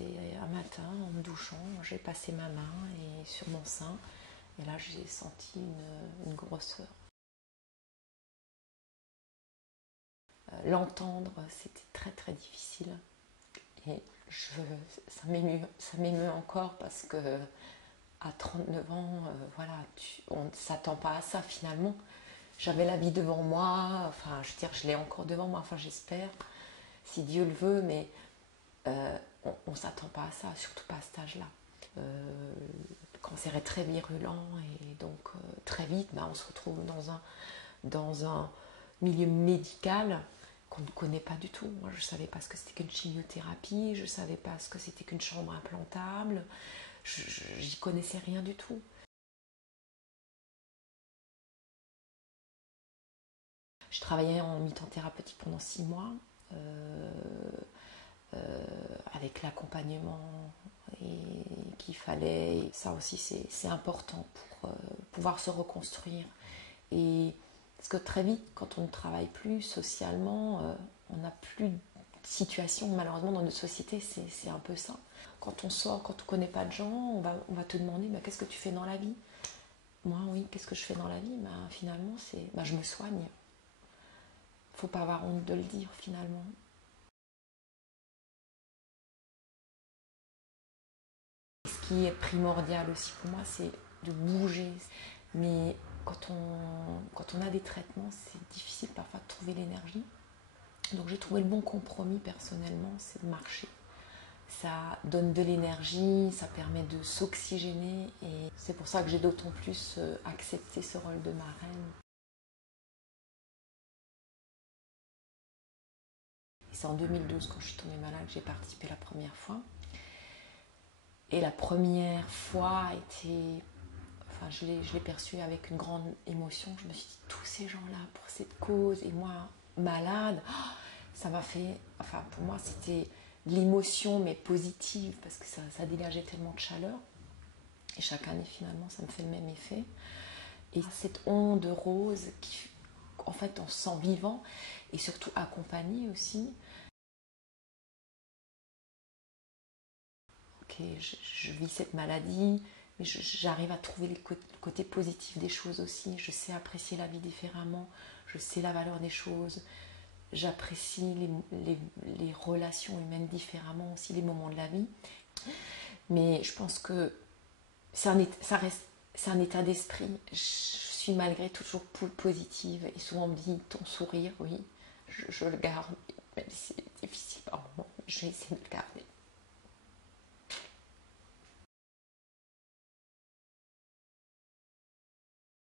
c'était un matin, en me douchant, j'ai passé ma main sur mon sein, et là j'ai senti une grosseur. L'entendre, c'était très très difficile, et ça m'émeut encore parce que à 39 ans, voilà, on ne s'attend pas à ça finalement. J'avais la vie devant moi, enfin je veux dire, je l'ai encore devant moi, enfin j'espère, si Dieu le veut, mais on ne s'attend pas à ça, surtout pas à cet âge-là. Le cancer est très virulent et donc très vite, on se retrouve dans un milieu médical qu'on ne connaît pas du tout. Moi, je ne savais pas ce que c'était qu'une chimiothérapie, je ne savais pas ce que c'était qu'une chambre implantable, j'y connaissais rien du tout. Je travaillais en mi-temps thérapeutique pendant 6 mois, avec l'accompagnement qu'il fallait. Ça aussi, c'est important pour pouvoir se reconstruire. Et parce que très vite, quand on ne travaille plus socialement, on n'a plus de situation. Malheureusement, dans notre société, c'est un peu ça. Quand on sort, quand on ne connaît pas de gens, on va te demander qu'est-ce que tu fais dans la vie. Moi, oui, qu'est-ce que je fais dans la vie? Finalement, je me soigne. Il ne faut pas avoir honte de le dire, finalement. Ce qui est primordial aussi pour moi, c'est de bouger. Mais quand on a des traitements, c'est difficile parfois de trouver l'énergie. Donc j'ai trouvé le bon compromis personnellement, c'est de marcher. Ça donne de l'énergie, ça permet de s'oxygéner et c'est pour ça que j'ai d'autant plus accepté ce rôle de marraine. Et c'est en 2012, quand je suis tombée malade, que j'ai participé la première fois. Et la première fois a été... Enfin, je l'ai perçue avec une grande émotion. Je me suis dit, tous ces gens-là, pour cette cause, et moi, malade, ça m'a fait... Enfin, pour moi, c'était l'émotion, mais positive, parce que ça dégageait tellement de chaleur. Et chaque année, finalement, ça me fait le même effet. Et cette onde rose, en fait, on se sent vivant, et surtout accompagné aussi. Ok, je vis cette maladie, mais j'arrive à trouver le côté positif des choses aussi. Je sais apprécier la vie différemment, je sais la valeur des choses, j'apprécie les relations humaines différemment aussi, les moments de la vie. Mais je pense que c'est un état d'esprit. Je suis malgré tout toujours positive et souvent on me dit ton sourire, oui, je le garde, même si c'est difficile par moments, je vais essayer de le garder.